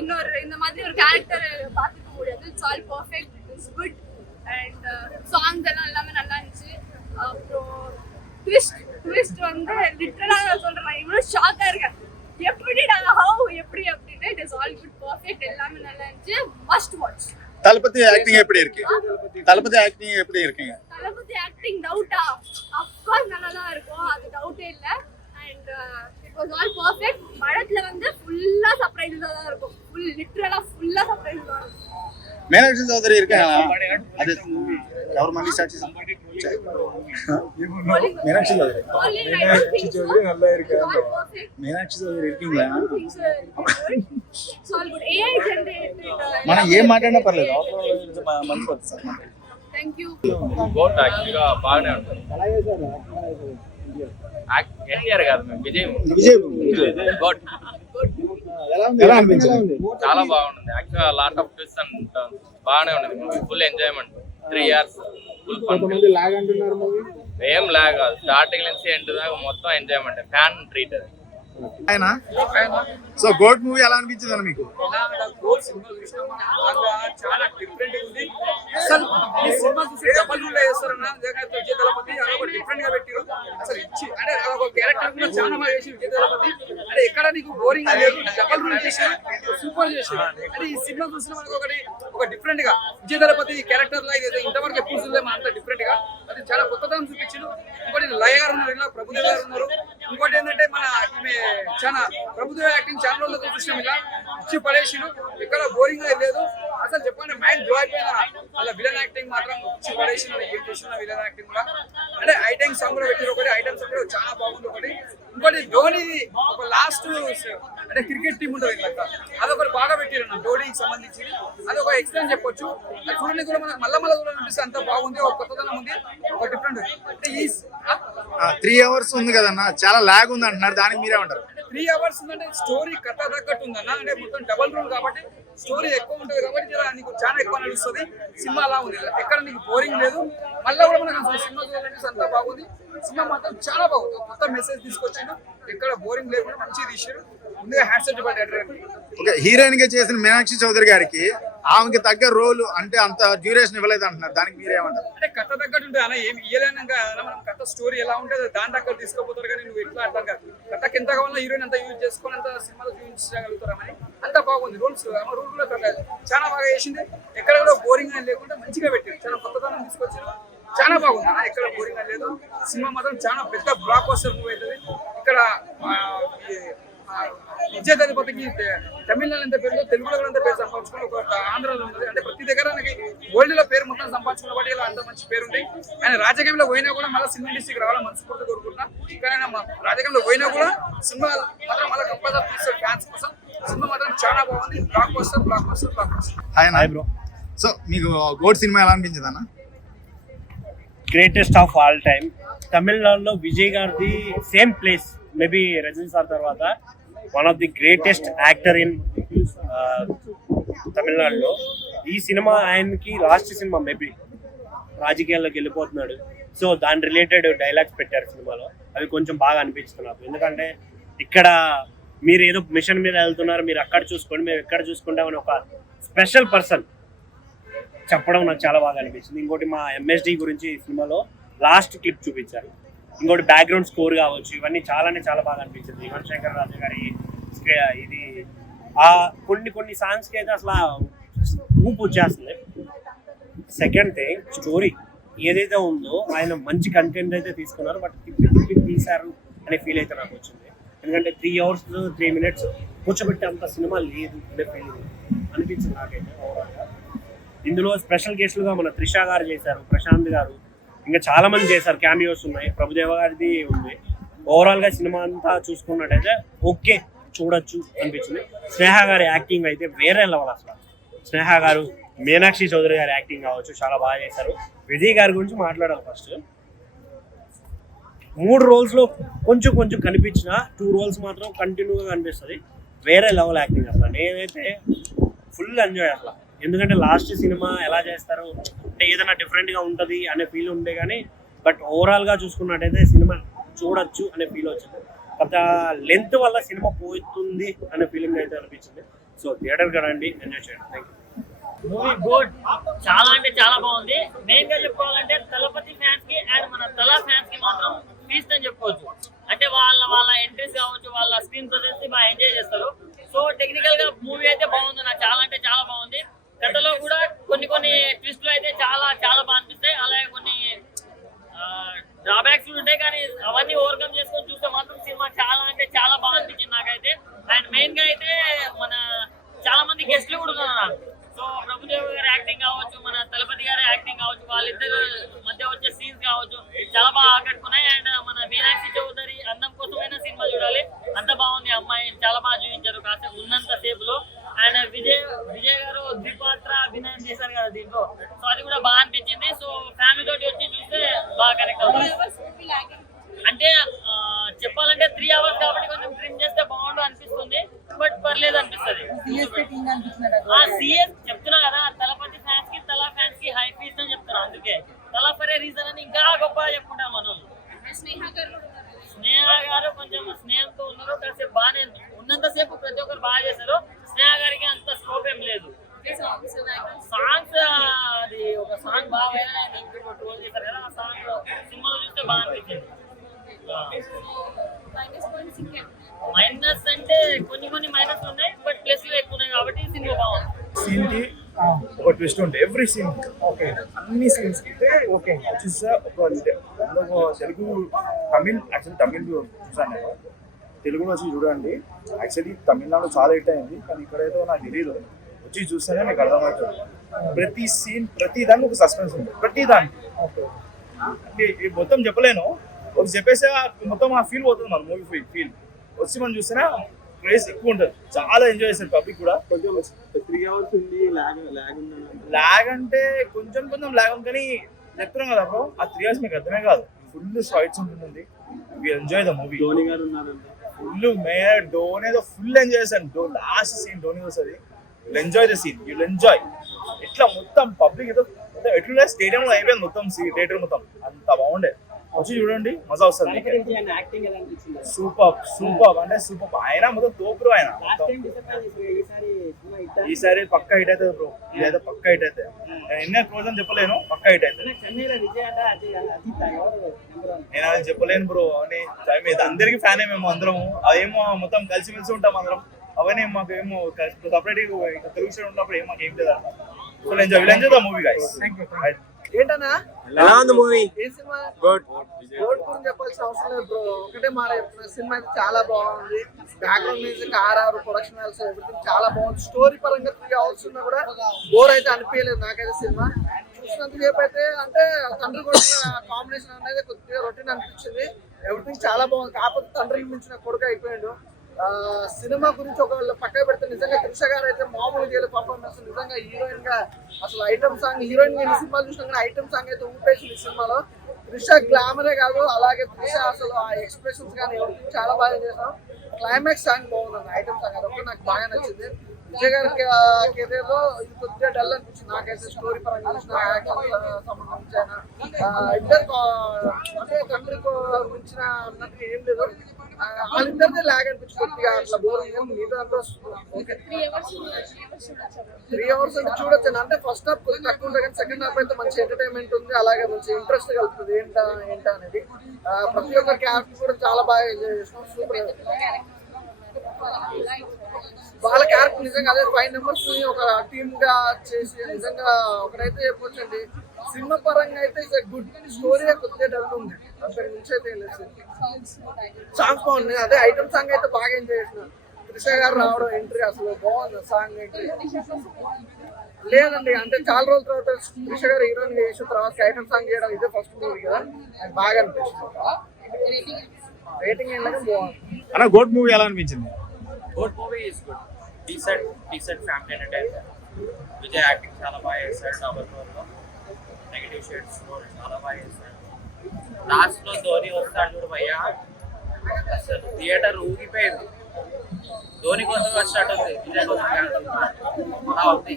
இன்னொரு இந்த மாதிரி ஒரு கேரக்டர் பார்த்துக்க முடியாது. It's all perfect it's good and songs எல்லாம் எல்லாமே நல்லா இருந்துச்சு. அப்புறம் ட்விஸ்ட் ட்விஸ்ட் வந்து லிட்டரலாக நான் சொல்கிறேன் நான் இவ்வளோ ஷாக்காக இருக்கேன். எப்படி நாங்கள் ஹவு எப்படி அப்படின்னு it is all good perfect எல்லாமே நல்லா இருந்துச்சு. மஸ்ட் வாட்ச் தளபதி ஆக்டிங் எப்படி இருக்கு? தளபதி ஆக்டிங் எப்படி இருக்குங்க? தளபதி ஆக்டிங் டவுட்டா அஃப்கோர்ஸ் நல்லா தான் இருக்கும் அது டவுட்டே இல்லை. அண்ட் வாஸ் ஆல் பர்ஃபெக்ட் படத்துல வந்து ஃபுல்லா சர்ப்ரைஸஸா தான் இருக்கும். ஃபுல் லிட்டரலா ஃபுல்லா சர்ப்ரைஸ் தான் மேனாட்சி சௌதரி இருக்காங்களா? அது கவர்மெண்ட் మళ్ళీ மீனாட்சி சௌதரி மீனாட்சி சௌதரி நல்லா இருக்காங்க மீனாட்சி சௌదరి இருக்கீங்களா? మనం ఏం మాట్లాడినా పర్లేదు మంచి థ్యాంక్ యూ బాగుంది యాక్చువల్గా బాగానే ఎన్టీఆర్ కాదు మేము విజయ్ బోట్ ఎలా అనిపించింది? చాలా బాగుంది. యాక్చువల్గా లాట్ ఆఫ్ ట్విస్ట్ అండ్ బాగానే ఉంది movie full enjoyment three years full కొంతమంది లాగ్ అంటున్నారు మూవీ ఏం లాగ్ కాదు. స్టార్టింగ్ నుంచి ఎండ్ దాకా మొత్తం ఎంజాయ్మెంట్ ఫ్యాన్ ట్రీట్ అది. ఆయన? సో గోడ్ మూవీ ఎలా అనిపించింది మీకు? చాలా డిఫరెంట్ ఉంది. అసలు ఈ సినిమా చూసి డబల్ రూల్ చేస్తారన్న నిజంగా విజయ్ దళపతి అదొక డిఫరెంట్గా పెట్టిరు అసలు ఇచ్చి అంటే అదొక క్యారెక్టర్ కూడా చాలా బాగా చేసి విజయ్ దళపతి అంటే ఎక్కడ నీకు బోరింగ్ డబల్ రూల్ చేసి సూపర్ చేసి అంటే ఈ సినిమా చూసిన మనకు ఒకటి ఒక డిఫరెంట్గా విజయ్ దళపతి క్యారెక్టర్ లా ఇది ఇంతవరకు ఎప్పుడు చూడలేము అంత డిఫరెంట్గా. అది చాలా కొత్తదనం చూపించారు ఇంకోటి లయ గారు ఉన్నారు ఇలా ప్రభుదేవ్ గారు ఉన్నారు. ఇంకోటి ఏంటంటే మన ఈమె చాలా ప్రభుదేవ్ యాక్టింగ్ చాలా రోజులతో చూసినాం ఇలా ఇచ్చి పడేసిరు ఎక్కడ బోరింగ్గా లేదు. అసలు చెప్పండి మైండ్ బ్లో అయిపోయింది? అలా విలన్ యాక్టింగ్ మాత్రం ఇచ్చి పడేసిన ఏం చేసిన విలన్ యాక్టింగ్ కూడా. అంటే ఐటెం సాంగ్ కూడా పెట్టారు ఒకటి ఐటమ్ సాంగ్ కూడా చాలా బాగుంది ఒకటి. ఇంకోటి ధోని ఒక లాస్ట్ అంటే క్రికెట్ టీం ఉంటుంది ఇట్లా అదొకటి బాగా పెట్టారు అన్న ధోనికి సంబంధించి. అది ఒక ఎక్స్ప్లెయిన్ చెప్పొచ్చు. అది చూడండి కూడా మనకు మళ్ళా మళ్ళీ కూడా అనిపిస్తే అంత బాగుంది ఒక కొత్తదనం ఉంది ఒక డిఫరెంట్ అంటే ఈ త్రీ అవర్స్ ఉంది కదన్న చాలా లాగ్ ఉంది అంటున్నారు దానికి మీరే ఉంటారు త్రీ అవర్స్ ఉందంటే స్టోరీ కథ తగ్గట్టు ఉందన్న అంటే మొత్తం డబల్ రూల్ కాబట్టి స్టోరీ ఎక్కువ ఉంటుంది కాబట్టి నీకు చాలా ఎక్కువ నడుస్తుంది సినిమా అలా ఉంది. ఎక్కడ నీకు బోరింగ్ లేదు. మళ్ళీ కూడా మనకు అసలు సినిమా చూడాలంటే అంతా బాగుంది. సినిమా మాత్రం చాలా బాగుంది. కొత్త మెసేజ్ తీసుకొచ్చిండు. ఎక్కడ బోరింగ్ లేకుండా మంచిగా తీసారు ముందుగా హ్యాండ్ సెట్ పడ్డాడు ఓకే హీరోయిన్గా చేసిన మీనాక్షి చౌదరి గారికి ఆమెకి తగ్గ రోల్ అంటే అంత డ్యూరేషన్ ఇవ్వలేదు అంటున్నారు. దానికి మీరేమంటారు అంటే కథ తగ్గట్టు ఉంటుంది అన్న ఏమి ఇయ్యలేనాక మనం కథ స్టోరీ ఎలా ఉంటుంది దాని దగ్గర తీసుకుపోతారు కానీ నువ్వు ఎట్లా అర్థం కాదు. ఎంత కావాలో హీరోయిన్ అంతా యూజ్ చేసుకొని అంత సినిమాలో చూపించగలుగుతారని అంత బాగుంది. రూల్స్ రూల్ కూడా కథ చాలా బాగా వేసింది ఎక్కడ కూడా బోరింగ్ అని లేకుండా మంచిగా పెట్టారు. చాలా కొత్తదనం తీసుకొచ్చారు. చాలా బాగుంది. ఎక్కడ బోరింగ్ అని లేదు. సినిమా మాత్రం చాలా పెద్ద బ్లాక్ బస్టర్ మూవీ అవుతుంది ఇక్కడ ఆ, విజయ దళపతికి తమిళనాడు ఎంత పేరు తెలుగులో కూడా అంత పేరు సంపాదించుకుని ఒక ఆంధ్రలో ఉన్నది. అంటే ప్రతి దగ్గర నాకు వరల్డ్లో పేరు మొత్తం సంపాదించుకున్న బట్టి ఇలా అంత మంచి పేరు ఉంది ఆయన రాజకీయంలో పోయినా కూడా మళ్ళీ సినిమా ఇండస్ట్రీకి రావాలని మనస్ఫూర్తి కోరుకుంటున్నా కానీ ఆయన మా రాజకీయంలో పోయినా కూడా సినిమా మాత్రం మళ్ళీ కంపల్సరీ తీస్తారు ఫ్యాన్స్ కోసం సినిమా మాత్రం చాలా బాగుంది. Blockbuster blockbuster blockbuster hi bro so మీకు గోడ్ సినిమా ఎలా అనిపించింది అన్న? గ్రేటెస్ట్ ఆఫ్ ఆల్ టైమ్ తమిళనాడులో విజయ్ గారిది same place maybe Rajini sir తర్వాత. One of the greatest actor in తమిళనాడులో. ఈ సినిమా ఆయనకి లాస్ట్ సినిమా మేబీ రాజకీయాల్లోకి వెళ్ళిపోతున్నాడు. సో దాని రిలేటెడ్ డైలాగ్స్ పెట్టారు సినిమాలో. అవి కొంచెం బాగా అనిపిస్తున్నారు ఎందుకంటే ఇక్కడ మీరు ఏదో మిషన్ మీద వెళ్తున్నారు మీరు అక్కడ చూసుకోండి మేము ఎక్కడ చూసుకుంటామని ఒక స్పెషల్ పర్సన్ చెప్పడం నాకు చాలా బాగా అనిపించింది. ఇంకోటి మా ఎంఎస్డి గురించి సినిమాలో లాస్ట్ క్లిప్ చూపించారు. ఇంకోటి బ్యాక్గ్రౌండ్ స్కోర్ కావచ్చు ఇవన్నీ చాలానే చాలా బాగా అనిపించింది. యువన్ శంకర్ రాజు గారి ఇది ఆ కొన్ని కొన్ని సాంగ్స్కి అయితే అసలు ఊపు వచ్చేస్తుంది. సెకండ్ థింగ్ స్టోరీ ఏదైతే ఉందో ఆయన మంచి కంటెంట్ అయితే తీసుకున్నారు బట్ తిప్పి తిప్పి తీశారు అనే ఫీల్ అయితే నాకు వచ్చింది. ఎందుకంటే త్రీ అవర్స్ త్రీ మినిట్స్ కూర్చోబెట్టే అంత సినిమా లేదు అనే ఫీల్ అనిపించింది నాకైతే ఓవరాల్గా ఇందులో స్పెషల్ గెస్టులుగా మన త్రిష గారు చేశారు ప్రశాంత్ గారు ఇంకా చాలా మంది చేశారు క్యామియోస్ ఉన్నాయి. ప్రభుదేవ గారిది ఉంది. ఓవరాల్గా సినిమా అంతా చూసుకున్నట్టయితే ఓకే చూడొచ్చు అనిపించింది. స్నేహ గారి యాక్టింగ్ అయితే వేరే లెవెల్ అసలు. స్నేహ గారు మీనాక్షి చౌదరి గారి యాక్టింగ్ కావచ్చు చాలా బాగా చేశారు. విజయ్ గారి గురించి మాట్లాడాలి ఫస్ట్ మూడు రోల్స్లో కొంచెం కొంచెం కనిపించిన టూ రోల్స్ మాత్రం కంటిన్యూగా కనిపిస్తుంది వేరే లెవెల్ యాక్టింగ్ అసలు. నేనైతే ఫుల్ ఎంజాయ్ అసలు. ఎందుకంటే లాస్ట్ సినిమా ఎలా చేస్తారు? అంటే ఏదైనా డిఫరెంట్గా ఉంటుంది అనే ఫీల్ ఉండే కానీ బట్ ఓవరాల్గా చూసుకున్నట్టయితే సినిమా చూడొచ్చు అనే ఫీల్ వచ్చింది. కొంత లెంత్ వల్ల సినిమా పోతుంది అనే ఫీలింగ్ అయితే అనిపించింది. సో థియేటర్ రండి. ఎంజాయ్ చేయండి. థ్యాంక్ యూ మూవీ గుడ్ చాలా అంటే చాలా బాగుంది. మెయిన్గా చెప్పుకోవాలంటే తలపతి ఫ్యాన్స్కి అండ్ మన తల ఫ్యాన్స్కి మాత్రం ఫీస్ట్ అని చెప్పుకోవచ్చు. అంటే వాళ్ళ వాళ్ళ ఎంట్రీస్ కావచ్చు వాళ్ళ స్క్రీన్ ప్రజెన్స్ బాగా ఎంజాయ్ చేస్తారు. సో టెక్నికల్గా మూవీ అయితే బాగుంది నాకు. చాలా అంటే చాలా బాగుంది. కథలో కూడా కొన్ని కొన్ని ట్విస్ట్లు అయితే చాలా చాలా బాగా అనిపిస్తాయి. అలాగే కొన్ని డ్రాబ్యాక్స్ ఉంటాయి. కానీ అవన్నీ ఓవర్కమ్ చేసుకొని చూస్తే మాత్రం సినిమా చాలా అంటే చాలా బాగా అనిపించింది నాకైతే. అండ్ మెయిన్గా అయితే మన చాలా మంది గెస్ట్లు కూడా ఉన్నారు నాకు సో ప్రభుదేవ్ గారి యాక్టింగ్ కావచ్చు మన తలపతి గారి యాక్టింగ్ కావచ్చు వాళ్ళిద్దరు మధ్య వచ్చే సీన్స్ కావచ్చు చాలా బాగా ఆకట్టుకున్నాయి. అండ్ మన మీనాక్షి చౌదరి అందం కోసమైనా సినిమా చూడాలి. అంత బాగుంది అమ్మాయి చాలా బాగా చూపించారు కాసేపు ఉన్నంత సేపులో. అండ్ విజయ్ విజయ్ గారు ద్విపాత్ర అభినయం చేశారు కదా దీంట్లో. సో అది కూడా బాగా అనిపించింది. సో ఫ్యామిలీ తోటి వచ్చి చూస్తే బాగా కనెక్ట్ అవుతుంది. అంటే చెప్పాలంటే త్రీ అవర్స్ కాబట్టి కొంచెం ట్రిమ్ చేస్తే బాగుండు అనిపిస్తుంది బట్ పర్లేదు అనిపిస్తుంది ఆ సిఎస్ చెప్తున్నా కదా తలపతి ఫ్యాన్స్కి తలా ఫ్యాన్స్కి హై ఫీస్ అని చెప్తున్నా అందుకే తలా ఫరే రీజన్ అని ఇంకా గొప్పగా చెప్పుకుంటాం మనం స్నేహ గారు కూడా ఉన్నారు. స్నేహ గారు కొంచెం స్నేహంతో ఉన్నారు కాసేపు బాగానే ఉన్నంతసేపు ప్రతి ఒక్కరు బాగా చేశారు స్నేహ గారికి అంత స్కోప్ ఏం లేదు Songs ఉన్నాయి. సాంగ్స్ అది ఒక సాంగ్ బాగా వైరల్ అయింది ఇంకొక ట్రోల్ చేశారు కదా ఆ సాంగ్ సినిమాలో చూస్తే బాగా అనిపించింది Minus points ఇంకేం? మైనస్ అంటే కొన్ని కొన్ని మైనస్ ఉన్నాయి బట్ ప్లస్ ఎక్కువ ఉన్నాయి కాబట్టి సినిమా బాగుంది సీన్కి ఒక ట్విస్ట్ ఉంటుంది ఎవ్రీ సీన్ ఓకే అన్ని సీన్స్కి ఓకే చూసా ఒక తెలుగు తమిళ్ యాక్చువల్లీ తమిళ్ చూసాను నేను. తెలుగులో వచ్చి చూడండి యాక్చువల్లీ తమిళనాడు చాలా హిట్ అయింది కానీ ఇక్కడైతే నాకు తెలియదు వచ్చి చూస్తేనే మీకు అర్థమవుతుంది. ప్రతి సీన్ ప్రతి దానికి ఒక సస్పెన్స్ ఉంది. ప్రతి దానికి. మొత్తం చెప్పలేను. ఒక చెప్పేసి మొత్తం ఆ ఫీల్ పోతుంది మన మూవీ ఫీల్ వచ్చి మనం చూస్తేనే క్రేజ్ ఎక్కువ ఉంటుంది. చాలా ఎంజాయ్ చేస్తారు పబ్లిక్ కూడా. కొంచెం త్రీ అవర్స్ ఉంది లాగ్ లాగ్ ఉందని లాగ్ అంటే కొంచెం కొంచెం లాగ్ ఉంది కానీ చెప్తున్నాం కదా బ్రో ఆ త్రీ అవర్స్ మీకు అర్థమే కాదు. ఫుల్ ఫైట్స్ ఉంటుంది we enjoy the movie Dhoni garu full mayor డోన్ ఏదో ఫుల్ ఎంజాయ్ చేశాను. డో లాస్ట్ సీన్ ధోని వస్తుంది ఎంజాయ్ ద సీన్ యుల్ ఎంజాయ్ ఇట్లా మొత్తం పబ్లిక్ ఏదో మొత్తం ఎట్లుండే? స్టేడియంలో అయిపోయింది మొత్తం థియేటర్ మొత్తం. అంత బాగుండే. వచ్చి చూడండి మజా వస్తుంది సూపర్ సూపర్ అంటే సూపర్ ఆయన మొత్తం తోపురు ఆయన. ఈసారి పక్క హిట్ అవుతుంది బ్రో. ఇదైతే పక్క హిట్ అవుతుంది. నేను ఎన్నో క్లోజ్ అని చెప్పలేను పక్క హిట్ అవుతుంది. నేను అది చెప్పలేను బ్రో అని మీద అందరికి ఫ్యానే మేము అందరం. అదేమో మొత్తం కలిసిమెలిసి ఉంటాం అందరం. అవన్నీ మాకు ఏమో సపరేట్ తెలుగు ఉన్నప్పుడు ఏమో మాకు ఏం లేదు so enjoy will enjoy the movie guys ఏంటన్నా? ఎలా ఉంది మూవీ ఏ సినిమా? గుడ్ ఓట్ గురించి చెప్పాల్సిన అవసరం లేదు బ్రో ఒకటే మాట చెప్తున్నా సినిమా అయితే చాలా బాగుంది. Background music RR production values everything చాలా బాగుంది. స్టోరీ పరంగా త్రీ అవర్స్ ఉన్నా కూడా బోర్ అయితే అనిపించలేదు నాకైతే సినిమా. చూసినంత సేపు అయితే అంటే తండ్రి కొడుకుల కాంబినేషన్ అనేది కొద్దిగా రొటీన్ అనిపించింది. ఎవ్రీథింగ్ చాలా బాగుంది. కాకపోతే తండ్రికి మించిన కొడుకు అయిపోయాడు. సినిమా గురించి ఒకవేళ పక్కన పెడితే నిజంగా త్రిష గారు అయితే మామూలు గేలు పర్ఫార్మెన్స్ నిజంగా హీరోయిన్గా అసలు ఐటమ్ సాంగ్ హీరోయిన్గా సినిమాలు చూసినా కానీ ఐటమ్ సాంగ్ అయితే ఊపేసింది ఈ సినిమాలో. త్రిష గ్లామరే కాదు అలాగే త్రిష అసలు ఆ ఎక్స్ప్రెషన్స్ కానీ చాలా బాగా చేసాం క్లైమాక్స్ సాంగ్ బాగుంది ఐటమ్ సాంగ్ అదొకటి నాకు బాగా నచ్చింది. విజయ్ గారి కెరీర్లో ఇది కొద్దిగా డల్ అనిపించింది. నాకైతే స్టోరీ పరంగా చూసిన యాక్షన్ సంబంధించి ఇద్దరు అంటే తండ్రి గురించిన అన్నట్టు ఏం లేదు. వాళ్ళిద్దరిదే లాగ్ అనిపించింది కొద్దిగా అట్లా చూడొచ్చు. త్రీ అవర్స్ అంటే చూడొచ్చు. అంటే ఫస్ట్ హాఫ్ కొంచెం తక్కువ ఉంటుంది కానీ సెకండ్ హాఫ్ అయితే మంచి ఎంటర్టైన్మెంట్ ఉంది. అలాగే మంచి ఇంట్రెస్ట్ కలుగుతుంది. ఏంటా ఏంటా అనేది. ప్రతి ఒక్క క్యారెక్టర్ కూడా చాలా బాగా ఎంజాయ్ చేసినాం. సూపర్ వాళ్ళ క్యారెక్టర్ నిజంగా అదే ఫైవ్ నెంబర్స్ ఒక టీమ్గా చేసి నిజంగా ఒకటైతే చెప్పొచ్చండి. సినిమా పరంగా అయితే ఇట్స్ గుడ్ స్టోరీ కొద్దిగా డల్ ఉంది. అంతకు మించి అయితే. సాంగ్స్ బాగుంది అదే ఐటమ్ సాంగ్ అయితే బాగా ఎంజాయ్ చేసిన. త్రిష గారు రావడం ఎంట్రీ అసలు బాగుంది సాంగ్ ఎంట్రీ లేదండి అంటే చాలా రోజుల తర్వాత త్రిష గారు హీరోయిన్ చేసిన తర్వాత ఐటమ్ సాంగ్ చేయడం ఇదే ఫస్ట్ మూవీ కదా. నాకు బాగా అనిపిస్తుంది రేటింగ్ ఏంటంటే బాగుంది. అన్న గోడ్ మూవీ ఎలా అనిపించింది? Good movie is good decent decent family entertainer Vijay acting చాలా బాగా చేశాడు. డబల్ రోల్లో నెగిటివ్ షేడ్స్ చాలా బాగా చేశాడు లాస్ట్లో ధోని వస్తాడు చూడు భయ్యా. అసలు థియేటర్ ఊగిపోయింది. ధోని కోసం వచ్చినట్టు ఉంది. విజయ్ కోసం కాదు. అలా ఉంది.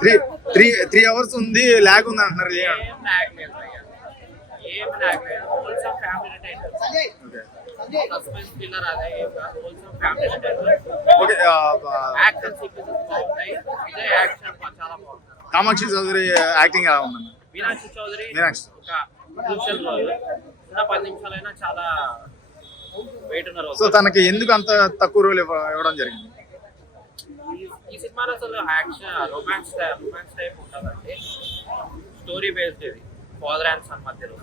త్రీ త్రీ త్రీ అవర్స్ ఉంది ల్యాగ్ ఉంది అంటున్నారు ఏం ల్యాగ్ లేదు భయ్యా. ఏం హోల్సమ్ ఫ్యామిలీ సస్పెన్స్ థ్రిల్లర్ అదే. హోల్సమ్ ఫ్యామిలీ యాక్షన్ సీక్వెన్సెస్ బాగున్నాయి. విజయ్ యాక్షన్ చాలా బాగుంది. కామాక్షి చౌదరి యాక్టింగ్ ఎలా ఉందన్న మీనాక్షి చౌదరి మీనాక్షి. చాలా సో తనకి ఎందుకు అంత తక్కువ రోల్ ఇవ్వడం జరిగింది? ఈ సినిమాలో అసలు యాక్షన్ రొమాన్స్ రొమాన్స్ టైప్ ఉంటుందండి. స్టోరీ బేస్డ్ ఇది. ఫాదర్ అండ్ సన్ మధ్యలో.